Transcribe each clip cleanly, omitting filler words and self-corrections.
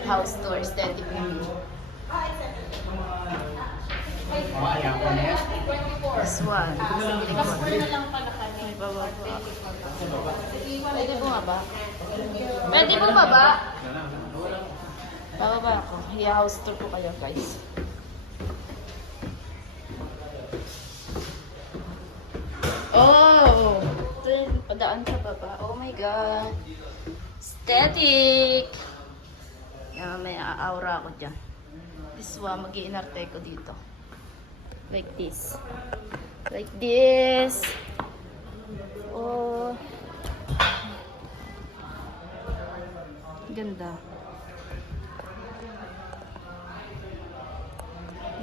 namin, house tour, aesthetic namin. This one. May bababa. Pwede bumaba? Pwede bumaba? Bababa ako. I-house tour ko kayo, guys. Oh! Padaan sa baba. Oh my God. Aesthetic! May aura ako dyan. This one, mag-iinarte ko dito. Like this. Like this. Oh. Ganda.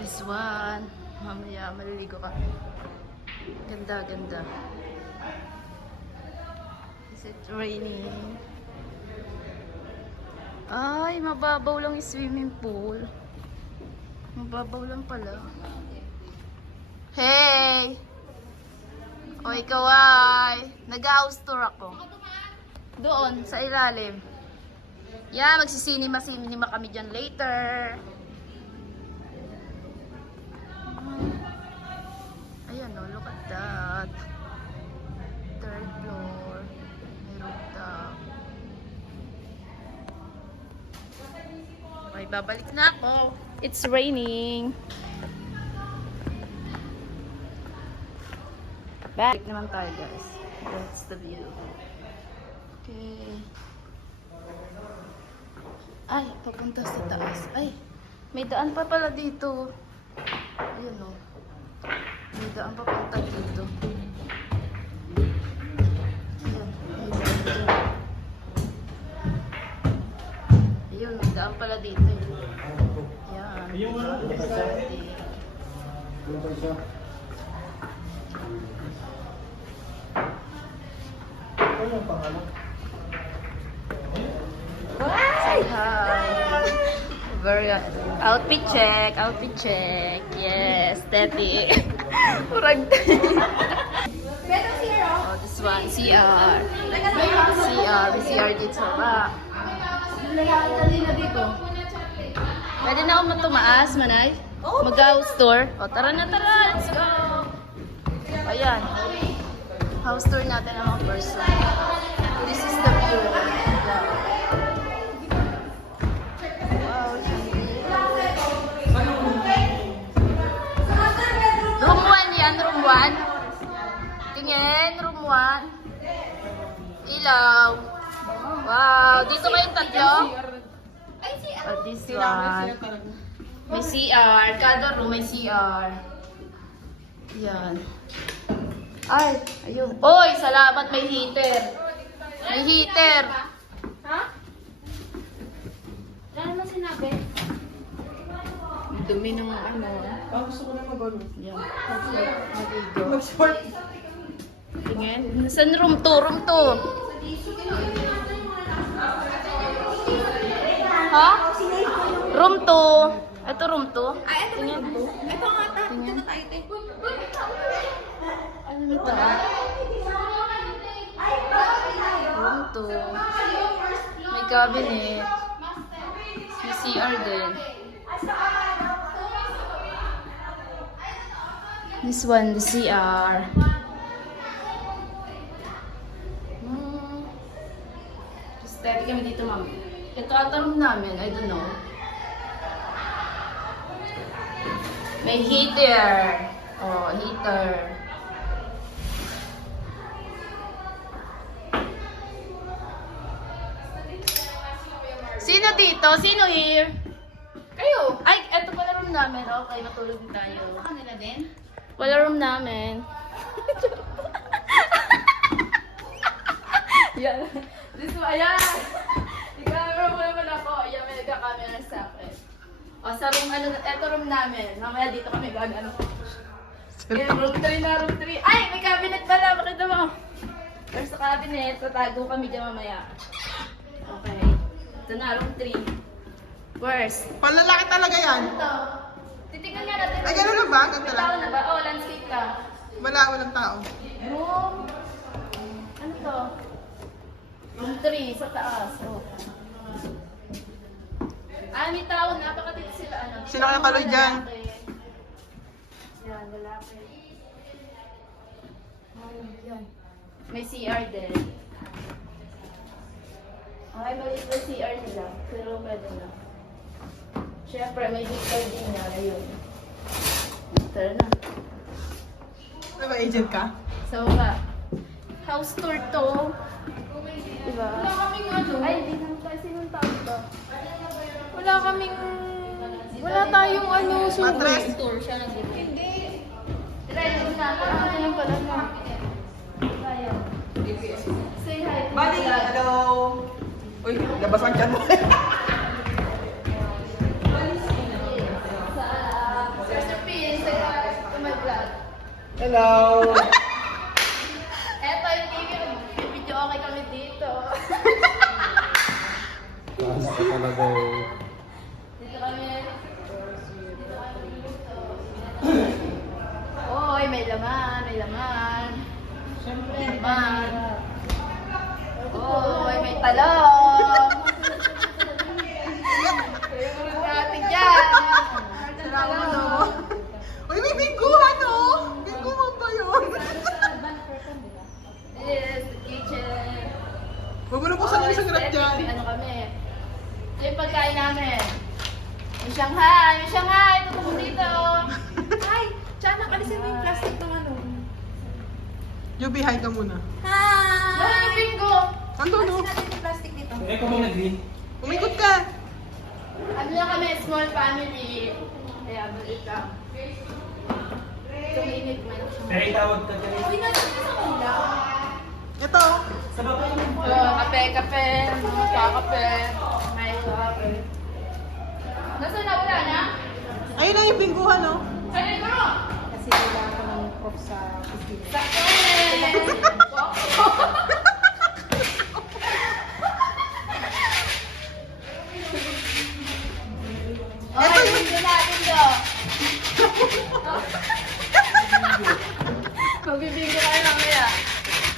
This one. Mamaya, maliligo ka. Ganda, ganda. Is it raining? Ay, mababaw lang yung swimming pool. Mababaw lang pala. Hey! O, ikaw ay. Nag-house tour ako. Doon, sa ilalim. Yeah, magsisinima-sinima kami dyan later. Ayan o, look at that. Third floor. May rooftop. Okay, babalik na ako. It's raining. Back naman tayo, guys. That's the view. Okay. Ay, papunta sa taas. Ay, may daan pa pala dito. Ayun o. May daan pa punta dito. Ayan, may daan dito. Ayun, may daan pala dito. Ayan. Say hi. Very outfit check, outfit check. Yes, daddy. Murag. Oh, this one CR. CR, may CR dito ba? Pwede na ako matumaas, Manay? Mag-house tour. O, tara na, tara. Let's go. Ayan. House tour natin ang mga person. This is the view. Wow. Room 1 yan, room 1. Tingin, room 1. Ilaw. Wow. Dito kayong tatlo? Oh, this one. May CR. Kada room may CR. Yan. Ay, ayun. Oy, salamat, may heater. May heater. Ha? Ano naman sinabi? Ang dumi ng ano. Gusto ko na mag-ano. Yan. Naligo. Mag-sport. Tingin. Saan room 2? Room 2. Ha? Room 2. Ito room 2. Ay, ito ba Tingin. yung ito nga ta. Ito na tayo, te. Ano ito? Room 2. May cabinet. May CR din. This one, the CR. Steady kami dito, ma'am. Ito ata room namin, I don't know. May heater. Oh, heater. Sino dito? Sino here? Kayo! Ay, eto pala room namin. Okay, matulog din tayo. Kanila din? Wala room namin. Yan. This one, ayan. I-camera mo naman ako. Ayan, may nagka-camera sa akin. O, sa room, ano, eto room namin. Mamaya dito kami gag-ano. Yan, room 3 na, room 3. Ay, may cabinet pala. Makita mo. There's a cabinet. Tatago kami dyan mamaya. Okay. Ito na, room 3. Worst. Panlalaki talaga yan. Ito. Titignan nga natin. Ay, gano'n lang ba? Ganito May lang. tao na ba? Oh, landscape ka. Walang tao. Room. Ano to? Room 3 sa taas. Oh. Dami tao, napakatid sila. Ano, Sino kaya kaloy dyan? Yan, lalaki. Yan. May CR din. Okay, maliit na CR nila. Pero pwede na. Siyempre, may detail din na. Ayun. Tara na. Ano ba, agent ka? So, house tour to. Diba? Wala kaming ano. Ay, di naman tayo. Sinong tao ba? Wala kaming... Wala tayong ano. Mattress. Tour siya nag-tour. Hindi. Try mo na. Ano lang pala na. Tayo. Say hi. Buddy, hello! Uy, labas ang tiyan mo. Sa Sir P, say hi to my vlog. Hello! Eto yung TV, video okay kami dito. Taas ka talaga eh. Dito kami. Oy, may laman, may laman. Siyempre, laman. Oy, may talong. Favorite natin dyan. Salamat mo. Uy, may bingguhan oh! Bingguhan ba yun? This is the kitchen. Huwag mo na buksan yung isang rap dyan. Ano kami? Ito yung pagkain namin. Yung Shanghai! Yung Shanghai! Ito po dito! Ay! Tsaka nakalisin mo yung plastic ng ano. Yubi, hi ka muna. Ano yung bingo? Ando, no? Alisin natin yung plastic dito. Eh, kung nag-green. Umikot ka! Ano lang kami? Small family. Kaya balik ka. Tuminig man siya. Pero itawag ka ka rin. Uy, nasa sa ulam. Ito. Sa baba yun. Kape. Kakape. May kape. Nasaan na? Wala na? Ayun na yung bingguhan oh. Ayun ko! Kasi wala ka ng off sa piscina. Sakto! Okay, hindi natin do. Magbibigyo kayo mamaya.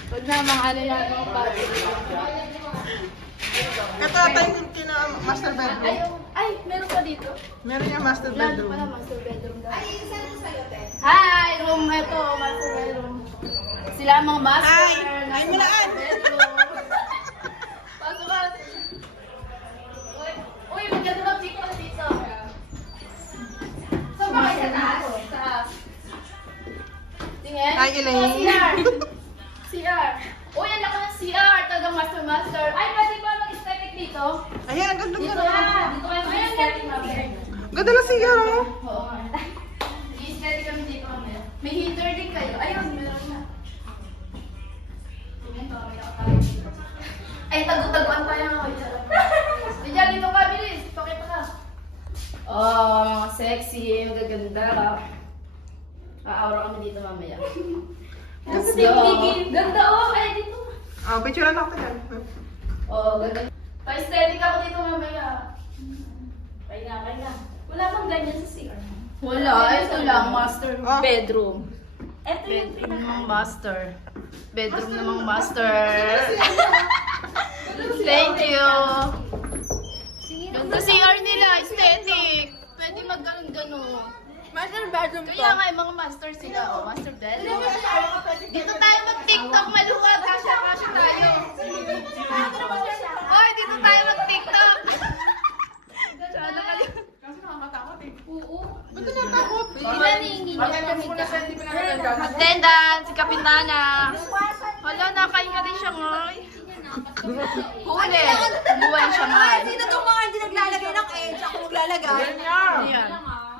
Huwag na mga ano yan, mga pati. Ito ata yung kina master bedroom. Ay, meron pa dito. Meron yung master Lalo bedroom. pala, master bedroom daw. Ay, isa na sa'yo, te. Hi! Room ito, master bedroom. Sila ang mga master. Hi! nasa Hi, Milaan! master bedroom. Pasok ka. Uy, maganda ng TikTok dito. Saan ba kayo sa taas? Taas. Tingin? Hi, Elaine. Oh, CR. CR. Uy, ang laki ng CR. Talagang master. Ay, pwede ba mag-aesthetic dito? Ayan, ang ganda Dito nga. Dito kayo mag-aesthetic mamaya. Ganda lang siya oh. Oo nga. I-steady kami dito mamaya. May heater din kayo. Ayun, meron na. Tingnan, mamaya ka tayo dito. Ay, tagutaguan tayo nga kayo. Diyan, dito ka, bilis. Pakita ka. Oh, mga sexy, magaganda. Aura kami dito mamaya. Let's go. Ganda oh, kaya dito. Ah, picture na ako yan. Oo, ganda. Pa-aesthetic ako dito mamaya. Kaya. Wala bang ganyan sa CR? Wala, ito lang, master Ah. bedroom. Ito yung Bedroom ng master. Bedroom ng master. Thank you. Ganda CR nila, aesthetic. Pwede mag-ganon-ganon. Master bedroom Kaya nga, yung mga master sila, oh, master bedroom. Dito tayo mag-tiktok, maluwag. Kasha tayo. Hoy, dito tayo mag-tiktok. Sana kayo. Oo. Ba't ka natakot? Hindi Attendance, si Kapitana. Wala, nakahinga din siya ngay. Huli. Buwan siya ngay. Sino itong mga hindi naglalagay ng edge? Ako maglalagay. Ayan.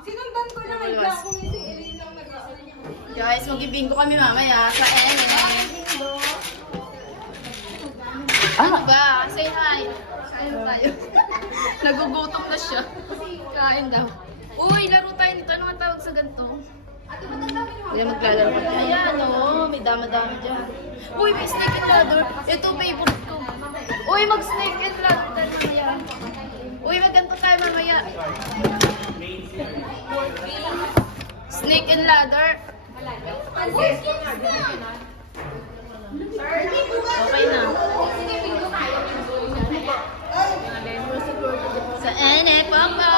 Sinundan ko na Ayos. ikaw kung si Eileen lang nag-aalala. Guys, mag-ibingo kami mamaya sa NN. Ano ba? Say hi. Kain tayo. Nagugutom na siya. Kain daw. Uy, laro tayo nito. Ano ang tawag sa ganito? Hindi maglalaro pa tayo. Ayan, oh. May dama-dama dyan. Uy, may snake and ladder. Ito, favorite ko. Uy, mag-snake and ladder tayo mamaya. Uy, magganto tayo mamaya. Snake and ladder. Okay na. Sa NN, papa.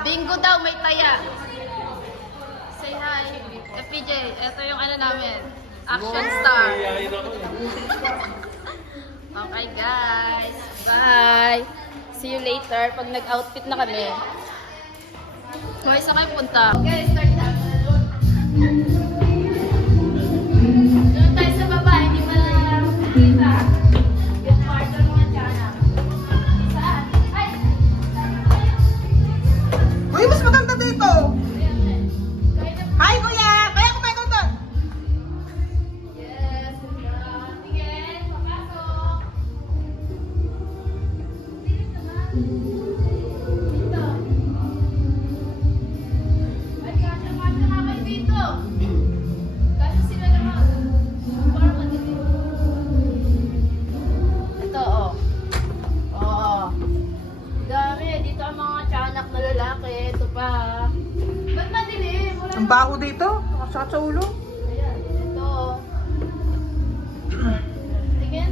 Bingo daw, may taya. Say hi. FPJ, ito yung ano namin. Action star. Okay guys. Bye. See you later pag nag-outfit na kami. May isa kayo punta. Okay, start na. Doon tayo sa baba, hindi mo na makikita. Yung part ng mga tiyanak. Saan? Ay! Uy, mas maganda dito. Hi, kuya! Kaya kumain ko doon. Yes, sige, papasok. Bilis naman. Dito. Ay, kasya nga kayo dito. Kasya sila naman. Parang madali. Ito, oh. Oo. Dami. Dito ang mga tiyanak na lalaki. Ito pa. Ba't madilim? Wala Ang baho dito. Nakasakit sa ulo. Ayan, ito. Tingin.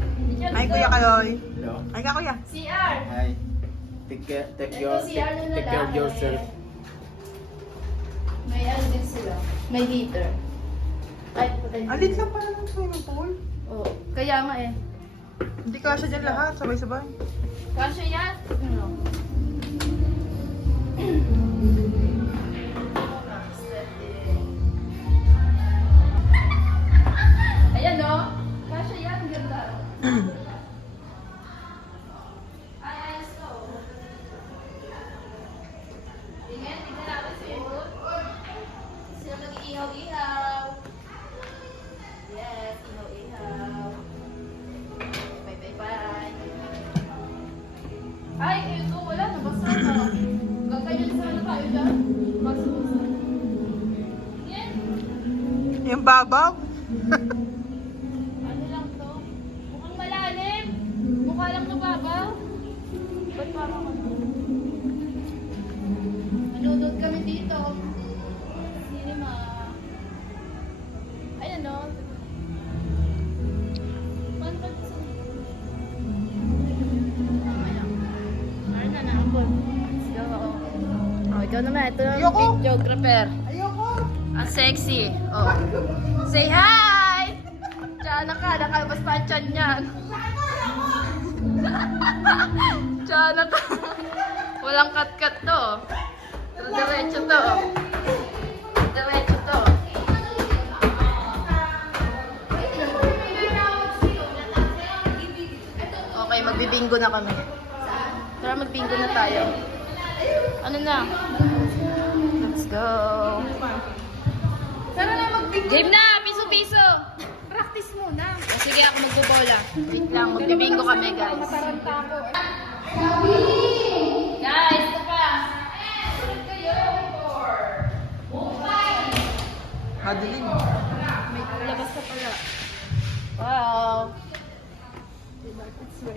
Hi, kuya Kayoy. Hello. Hi ka, kuya. CR. Hi. Take Ito si ano na care of lang, yourself. May ano din sila. May heater. Ay, patay. Alit lang pala ng swimming pool. Oo. Kaya nga eh. Hindi kasya dyan lahat. Sabay-sabay. Kasya yan. Ano? Ayan no. Kasya yan. Ang ganda. Ay, ayos to. Tingnan natin sa iyo. Sila mag-iihaw-ihaw. Yes, ihaw-ihaw. Bye-bye-bye. Ay, ito wala. Nabasa na. Gagawin sana tayo dyan. Basa-basa. Yan. Yung babaw. Ano lang to? Mukhang malalim. Mukha lang nababaw. Ba't parang ano? Manunod kami dito. Cinema. Ayan o. Paano ba ito? Mamaya. Meron na naambon. Let's go. Oh, ikaw naman. Ito yung Ayoko. videographer. Ayoko. Ang sexy. Oh. Say hi! Diyan ka, nakalabas pa ang tiyan niyan. Diyan ka. Walang cut-cut to. Diretso to. Diretso to. Okay, magbibingo na kami. Tara, magbingo na tayo. Ano na? Let's go. Tara na, mag-bingo. Game na! Piso-piso! Practice muna. O, sige, ako magbobola. Wait lang, magbibingo kami, guys. Mataranta ako. Guys, ito pa. Madilim. May labas ka pala. Wow.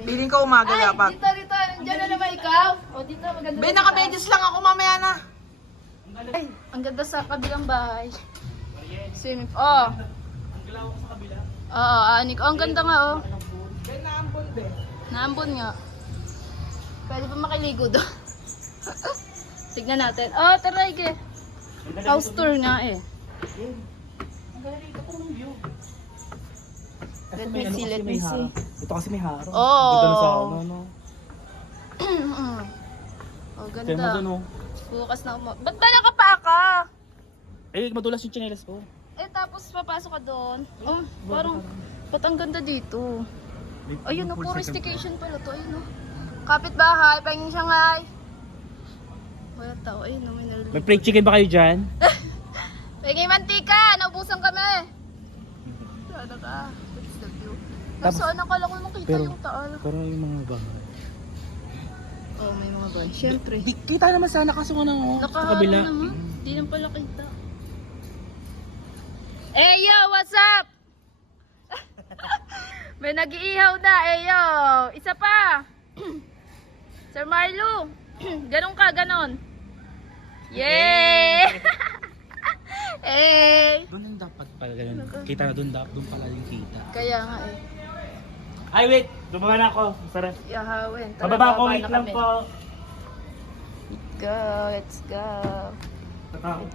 Feeling ko umaga Ay, dapat. dito. Nandiyan na naman ikaw. O, dito, maganda. Be, naka-medias lang ako mamaya na. Ay, ang ganda sa kabilang bahay. Swimming pool. Oh. Oo, anik. Oh, ang ganda nga, oh. Be, naambon, be. Naambon nga. Pwede pa makiligo doon. Tignan natin. Oh, tara, Ike. House tour nga eh. Let me see, let me see. Ito kasi may harang. Oh. Ganda na sa ano, no? Oh, Kaya mo dun, ganda. oh. Bukas na umo. Ba't ba nakapaka? Eh, madulas yung tsinelas ko. Eh, tapos papasok ka doon. Oh, parang, ba't ang ganda dito? Ayun, no, puro staycation pala to. Ayun, no. Kapit-bahay, pahingin Shanghai. Wala tao, ayun, no, may nalulog. May fried chicken ba kayo dyan? Pahingin mantika, naubusan kami. Sana ka. That's the view. Tapos- Saan akala ko makita pero- yung taal? Pero yung mga bahay. Oh, may mga ban. Siyempre. Di, kita naman sana kaso nga nang sa kabila. Nakaharap naman. Di naman pala kita. Hey yo, what's up? May nag-iihaw na, eh yo. Isa pa. Sir Marlo. Ganon ka, ganon. Yay! Hey! Doon yung dapat pala ganun. Kita na doon, doon pala yung kita. Kaya nga eh. Ay, wait! Dumaba na ako. Sarap. Yahawin. Bababa ako, bababa wait na lang kami. po. Go, let's go. Tatakot